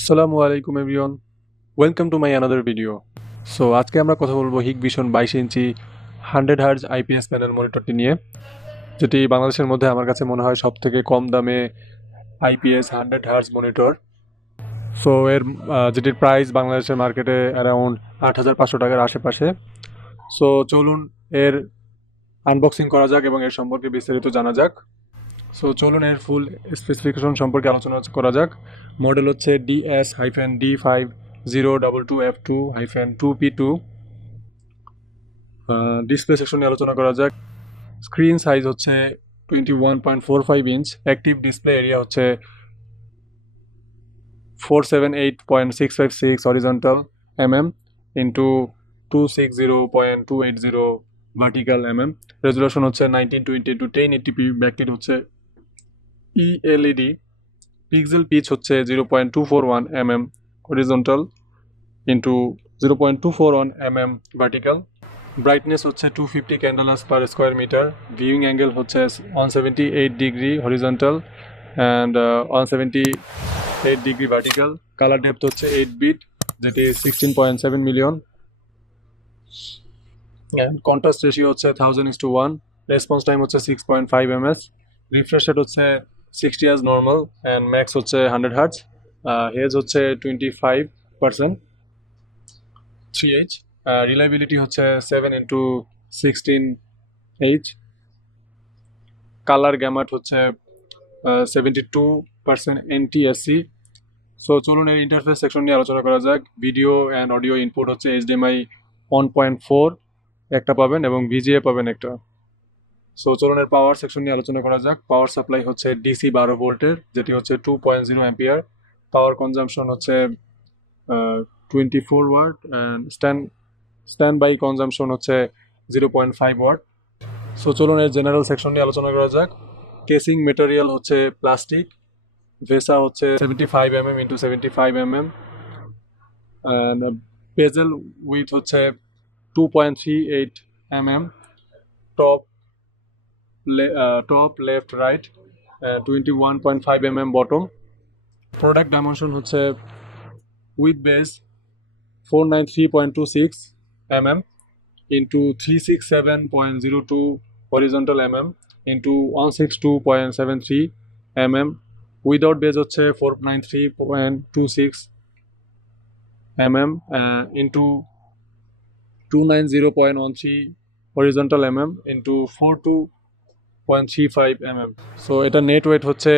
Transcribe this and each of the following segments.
আসসালামু আলাইকুম everyone, welcome to my another video. So আজকে আমরা কথা বলবো হিকভিশন 22 ইঞ্চি 100 হার্জ আইপিএস প্যানেল মনিটরটি নিয়ে, যেটি বাংলাদেশের মধ্যে আমার কাছে মনে হয় সব থেকে কম দামে আইপিএস 100 হার্জ মনিটর। সো যেটির প্রাইস বাংলাদেশের মার্কেটে অ্যারাউন্ড 8,500 টাকার আশেপাশে। সো চলুন এর আনবক্সিং করা যাক এবং এর সম্পর্কে বিস্তারিত জানা যাক। সো চলুন এর ফুল স্পেসিফিকেশন সম্পর্কে আলোচনা করা যাক। মডেল হচ্ছে DS-D5222F2-2P2। ডিসপ্লে সেকশন নিয়ে আলোচনা করা যাক। স্ক্রিন সাইজ হচ্ছে 21.45 ইঞ্চ, অ্যাক্টিভ ডিসপ্লে এরিয়া হচ্ছে 478.656 হরিজন্টাল ইন্টু 260.280 ভার্টিক্যাল রেজুলেশন হচ্ছে 1920x1080p। ব্যাকটিড হচ্ছে ইএলইডি। পিক্সেল পিচ হচ্ছে 0.241 হরিজন্টাল ইন্টু 0.241 ভার্টিক্যাল। ব্রাইটনেস হচ্ছে 250 candelas per square metre. Viewing angle হচ্ছে 178 degree horizontal and 178 degree vertical. Colour depth হচ্ছে 8 বিট, যেটি 16.7 million. And contrast ratio হচ্ছে 1000:1। Response time হচ্ছে 6.5 ms। Refresh rate হচ্ছে 60 as নর্মাল অ্যান্ড ম্যাক্স হচ্ছে 100 hertz. Hedge হচ্ছে 25%। 3H। Reliability হচ্ছে 7x16H। Colour গ্যামাট হচ্ছে 72% NTSC। সো চলুন এর ইন্টারফেস সেকশন নিয়ে আলোচনা করা যাক। ভিডিও অ্যান্ড অডিও ইনপুট হচ্ছে HDMI 1.4 একটা পাবেন এবং VGA পাবেন একটা। সো চলুন এর পাওয়ার সেকশন নিয়ে আলোচনা করা যাক। পাওয়ার সাপ্লাই হচ্ছে DC 12 ভোল্টের, যেটি হচ্ছে 2.0 অ্যাম্পিয়ার। পাওয়ার কনজাম্পশন হচ্ছে 24 watt and standby consumption হচ্ছে 0.5 ওয়াট। সো চলুন এর জেনারেল সেকশন নিয়ে আলোচনা করা যাক। কেসিং মেটেরিয়াল হচ্ছে প্লাস্টিক। ভেসা হচ্ছে 75 ইন্টু 75 অ্যান্ড বেজেল উইথ হচ্ছে 2.38 top top left right 21.5 bottom. Product dimension হচ্ছে with base 493.26 into 367.02 horizontal into 162.73 without base হচ্ছে 493.26 into 290.13 horizontal into 42.35 সো এটা নেট ওয়েট হচ্ছে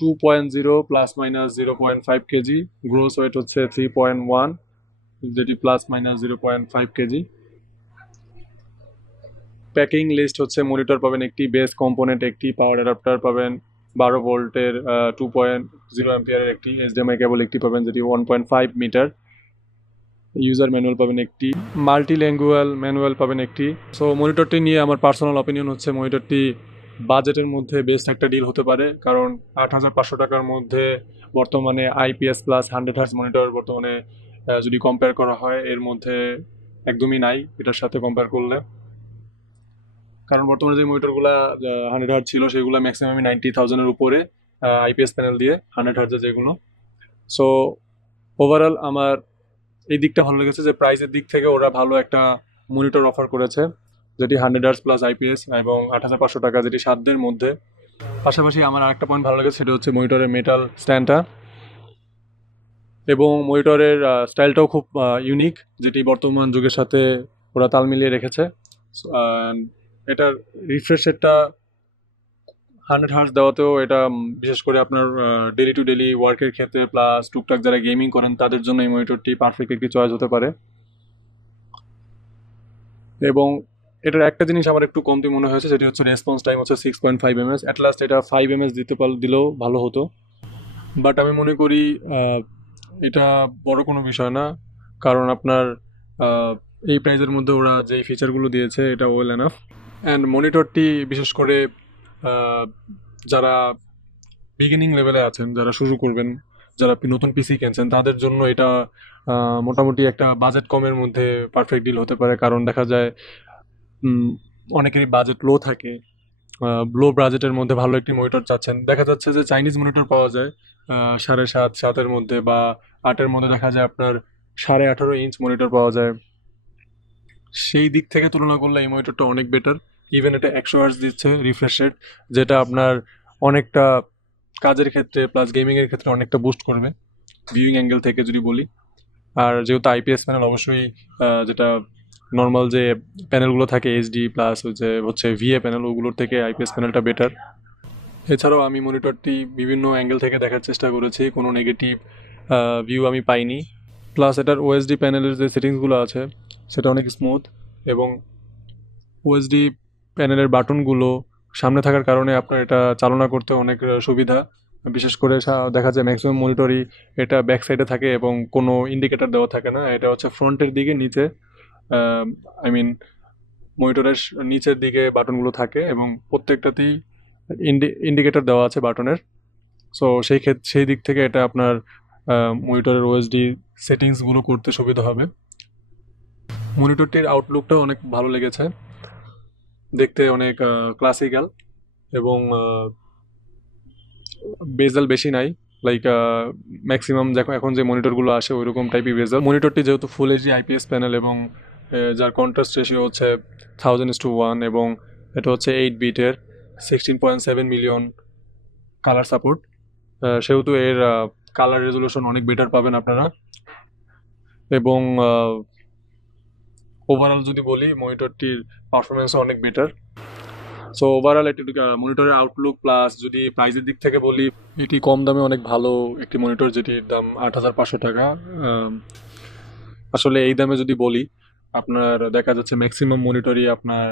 2.0 plus minus 0.5 kg. Gross weight হচ্ছে 3.1, যেটি plus minus 0.5 kg. Packing list হচ্ছে monitor পাবেন একটি, base component একটি, পাওয়ার অ্যাডাপ্টার পাবেন 12 ভোল্টের 2.0 অ্যাম্পিয়ারের একটি, HDMI কেবল একটি পাবেন যেটি 1.5 মিটার। ইউজার ম্যানুয়াল পাবেন একটি, মাল্টিল্যাঙ্গুয়াল ম্যানুয়াল পাবেন একটি। সো মনিটরটি নিয়ে আমার পার্সোনাল অপিনিয়ন হচ্ছে মনিটরটি বাজেটের মধ্যে বেস্ট একটা ডিল হতে পারে, কারণ 8,500 টাকার মধ্যে বর্তমানে আইপিএস প্লাস 100 হার্জ মনিটর বর্তমানে যদি কম্পেয়ার করা হয় এর মধ্যে একদমই নাই এটার সাথে কম্পেয়ার করলে। কারণ বর্তমানে যে মনিটরগুলো 100 হার্জ ছিল সেগুলো ম্যাক্সিমামই 90,000-এর উপরে আইপিএস প্যানেল দিয়ে 100 হার্জের যেগুলো। সো ওভারঅল আমার এই দিকটা ভালো লেগেছে যে প্রাইসের দিক থেকে ওরা ভালো একটা মনিটর অফার করেছে, যেটি 100 হার্জ প্লাস আইপিএস এবং 8,500 টাকা, যেটি সাধ্যের মধ্যে। পাশাপাশি আমার আরেকটা পয়েন্ট ভালো লেগেছে, সেটা হচ্ছে মনিটরের মেটাল স্ট্যান্ডটা এবং মনিটরের স্টাইলটাও খুব ইউনিক, যেটি বর্তমান যুগের সাথে ওরা তাল মিলিয়ে রেখেছে। এটার রিফ্রেশ রেটটা 100 হার্জ দেওয়াতেও এটা বিশেষ করে আপনার ডেলি টু ডেলি ওয়ার্কের ক্ষেত্রে প্লাস টুকটাক যারা গেমিং করেন তাদের জন্য এই মনিটরটি পারফেক্ট একটি চয়েস হতে পারে। এবং এটার একটা জিনিস আমার একটু কমতি মনে হয়েছে, সেটি হচ্ছে রেসপন্স টাইম হচ্ছে 6.5 ms। অ্যাট লাস্ট এটা 5 ms দিলেও ভালো হতো, বাট আমি মনে করি এটা বড় কোনো বিষয় না, কারণ আপনার এই প্রাইজের মধ্যে ওরা যেই ফিচারগুলো দিয়েছে এটা ওয়েল এনাফ। অ্যান্ড মনিটরটি বিশেষ করে যারা বিগিনিং লেভেলে আছেন, যারা শুরু করবেন, যারা নতুন পিসি কিনছেন তাদের জন্য এটা মোটামুটি একটা বাজেট কমের মধ্যে পারফেক্ট ডিল হতে পারে। কারণ দেখা যায় অনেকেরই বাজেট লো থাকে, লো বাজেটের মধ্যে ভালো একটি মনিটর চাচ্ছেন, দেখা যাচ্ছে যে চাইনিজ মনিটর পাওয়া যায় 7.5-7 মধ্যে, বা 8 মধ্যে দেখা যায় আপনার 18.5 ইঞ্চ মনিটর পাওয়া যায়। সেই দিক থেকে তুলনা করলে এই মনিটরটা অনেক বেটার। ইভেন এটা 100 Hz দিচ্ছে রিফ্রেশ রেট, যেটা আপনার অনেকটা কাজের ক্ষেত্রে প্লাস গেমিংয়ের ক্ষেত্রে অনেকটা বুস্ট করবে ভিউইং অ্যাঙ্গেল থেকে যদি বলি। আর যেহেতু আইপিএস প্যানেল, অবশ্যই যেটা নর্মাল যে প্যানেলগুলো থাকে এইচডি প্লাস হচ্ছে ভিএ প্যানেল, ওগুলোর থেকে আইপিএস প্যানেলটা বেটার। এছাড়াও আমি মনিটরটি বিভিন্ন অ্যাঙ্গেল থেকে দেখার চেষ্টা করেছি, কোনো নেগেটিভ ভিউ আমি পাইনি। প্লাস এটার ওএসডি প্যানেলের যে সেটিংসগুলো আছে সেটা অনেক স্মুথ, এবং ওএসডি প্যানেলের বাটনগুলো সামনে থাকার কারণে আপনার এটা চালনা করতে অনেক সুবিধা। বিশেষ করে দেখা যায় ম্যাক্সিমাম মনিটরই এটা ব্যাক সাইডে থাকে এবং কোনো ইন্ডিকেটর দেওয়া থাকে না, এটা হচ্ছে ফ্রন্টের দিকে নিচে, আই মিন মনিটরের নিচের দিকে বাটনগুলো থাকে এবং প্রত্যেকটাতেই ইন্ডিকেটর দেওয়া আছে বাটনের। সো সেই দিক থেকে এটা আপনার মনিটরের ওএসডি সেটিংসগুলো করতে সুবিধা হবে। মনিটরটির আউটলুকটাও অনেক ভালো লেগেছে, দেখতে অনেক ক্লাসিক্যাল, এবং বেজেল বেশি নাই, লাইক ম্যাক্সিমাম এখন যে মনিটরগুলো আসে ওইরকম টাইপই বেজেল। মনিটরটি যেহেতু ফুল এইচডি আইপিএস প্যানেল, এবং যার কন্ট্রাস্ট রেশিও হচ্ছে 1000:1, এবং এটা হচ্ছে 8 বিটের 16.7 মিলিয়ন কালার সাপোর্ট, সেহেতু এর কালার রেজলিউশন অনেক বেটার পাবেন আপনারা। এবং ওভারঅল যদি বলি, মনিটরটির পারফরমেন্সও অনেক বেটার। সো ওভারঅল একটি মনিটরের আউটলুক প্লাস যদি প্রাইসের দিক থেকে বলি, এটি কম দামে অনেক ভালো একটি মনিটর, যেটির দাম 8,500 টাকা। আসলে এই দামে যদি বলি, আপনার দেখা যাচ্ছে ম্যাক্সিমাম মনিটরই আপনার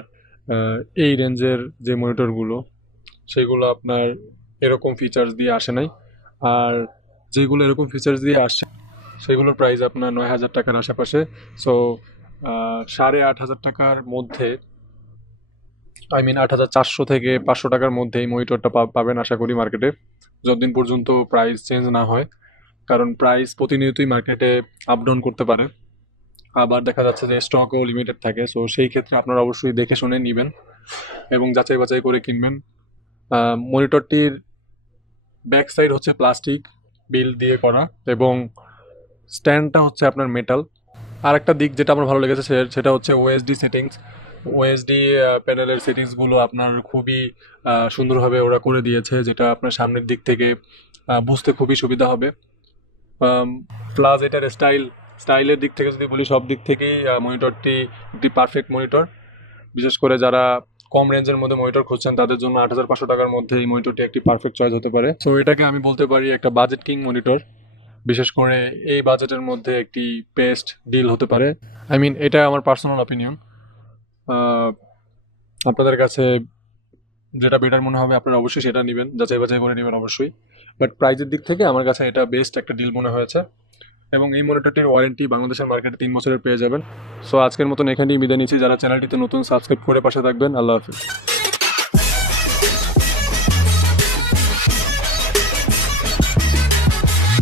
এই রেঞ্জের যে মনিটরগুলো সেগুলো আপনার এরকম ফিচার্স দিয়ে আসে নাই, আর যেগুলো এরকম ফিচার্স দিয়ে আসছে সেগুলোর প্রাইস আপনার 9,000 টাকার আশেপাশে। সো 8,500 টাকার মধ্যে, আই মিন 8,400 থেকে 500 টাকার মধ্যে এই মনিটরটা পাবেন আশা করি মার্কেটে, যতদিন পর্যন্ত প্রাইস চেঞ্জ না হয়, কারণ প্রাইস প্রতিনিয়তই মার্কেটে আপ ডাউন করতে পারে, আবার দেখা যাচ্ছে যে স্টকও লিমিটেড থাকে। সো সেই ক্ষেত্রে আপনারা অবশ্যই দেখে শুনে নেবেন এবং যাচাই বাছাই করে কিনবেন। মনিটরটির ব্যাক সাইড হচ্ছে প্লাস্টিক বিল্ড দিয়ে করা, এবং স্ট্যান্ডটা হচ্ছে আপনার মেটাল। আর একটা দিক যেটা আমার ভালো লেগেছে সেটা হচ্ছে ওএসডি সেটিংস। ওএসডি প্যানেলের সেটিংসগুলো আপনার খুবই সুন্দরভাবে ওরা করে দিয়েছে, যেটা আপনার সামনের দিক থেকে বুঝতে খুবই সুবিধা হবে। প্লাস এটার স্টাইলের দিক থেকে যদি বলি, সব দিক থেকেই মনিটরটি একটি পারফেক্ট মনিটর। বিশেষ করে যারা কম রেঞ্জের মধ্যে মনিটর খুঁজছেন তাদের জন্য 8,500 টাকার মধ্যে এই মনিটরটি একটি পারফেক্ট চয়েস হতে পারে। সো এটাকে আমি বলতে পারি একটা বাজেট কিং মনিটর, বিশেষ করে এই বাজেটের মধ্যে একটি বেস্ট ডিল হতে পারে। আই মিন, এটা আমার পার্সোনাল অপিনিয়ন। আপনাদের কাছে যেটা বেটার মনে হবে আপনারা অবশ্যই সেটা নেবেন, যাচাই বাছাই করে নেবেন অবশ্যই। বাট প্রাইজের দিক থেকে আমার কাছে এটা বেস্ট একটা ডিল মনে হয়েছে, এবং এই মনিটরটির ওয়ারেন্টি বাংলাদেশের মার্কেটে 3 বছরের পেয়ে যাবেন। সো আজকের মতন এখানেই বিদায় নিচ্ছি। যারা চ্যানেলটিতে নতুন, সাবস্ক্রাইব করে পাশে থাকবেন। আল্লাহ হাফিজ।